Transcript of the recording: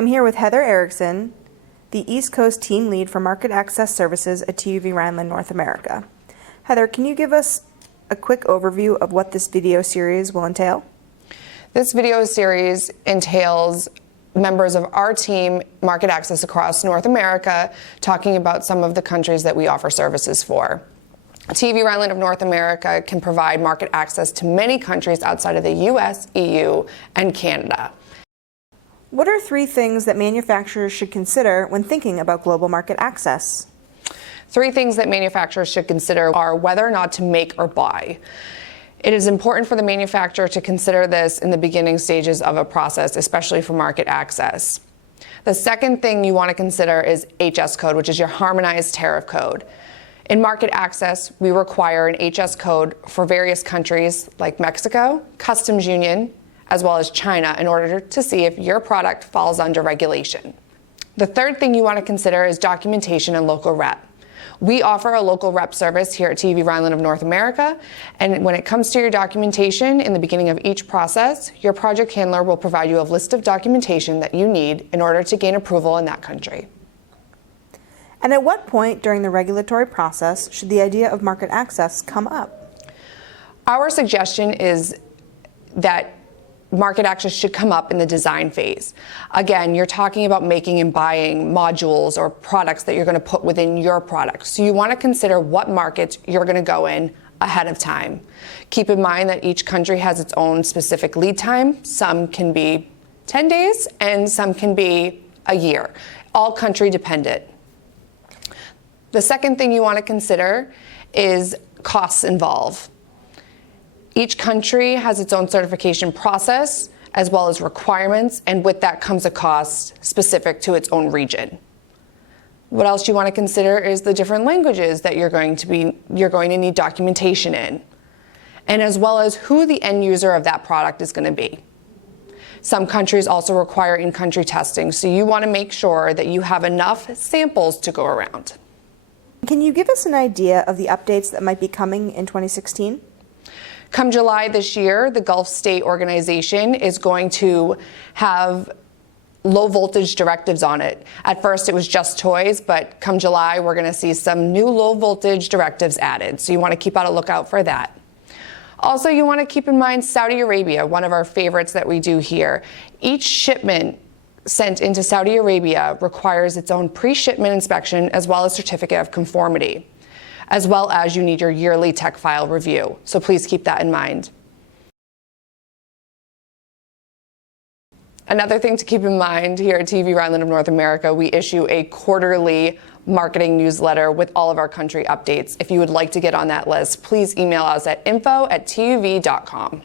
I'm here with Heather Erickson, the East Coast Team Lead for Market Access Services at TUV Rheinland, North America. Heather, can you give us a quick overview of what this video series will entail? This video series entails members of our team, Market Access across North America, talking about some of the countries that we offer services for. TUV Rheinland of North America can provide market access to many countries outside of the US, EU, and Canada. What are 3 things that manufacturers should consider when thinking about global market access? 3 things that manufacturers should consider are whether or not to make or buy. It is important for the manufacturer to consider this in the beginning stages of a process, especially for market access. The second thing you want to consider is HS code, which is your harmonized tariff code. In market access, we require an HS code for various countries like Mexico, Customs Union, as well as China, in order to see if your product falls under regulation. The third thing you want to consider is documentation and local rep. We offer a local rep service here at TUV Rheinland of North America, and when it comes to your documentation in the beginning of each process, your project handler will provide you a list of documentation that you need in order to gain approval in that country. And at what point during the regulatory process should the idea of market access come up? Our suggestion is that market access should come up in the design phase. Again, you're talking about making and buying modules or products that you're going to put within your product. So you want to consider what markets you're going to go in ahead of time. Keep in mind that each country has its own specific lead time. Some can be 10 days and some can be a year, all country dependent. The second thing you want to consider is costs involved. Each country has its own certification process as well as requirements, and with that comes a cost specific to its own region. What else you want to consider is the different languages that you're going to need documentation in, and as well as who the end user of that product is going to be. Some countries also require in-country testing, so you want to make sure that you have enough samples to go around. Can you give us an idea of the updates that might be coming in 2016? Come July this year, the Gulf State Organization is going to have low voltage directives on it. At first it was just toys, but come July we're going to see some new low voltage directives added. So you want to keep out a lookout for that. Also, you want to keep in mind Saudi Arabia, one of our favorites that we do here. Each shipment sent into Saudi Arabia requires its own pre-shipment inspection as well as certificate of conformity, as well as you need your yearly tech file review. So please keep that in mind. Another thing to keep in mind here at TUV Rheinland of North America, we issue a quarterly marketing newsletter with all of our country updates. If you would like to get on that list, please email us at info@tuv.com.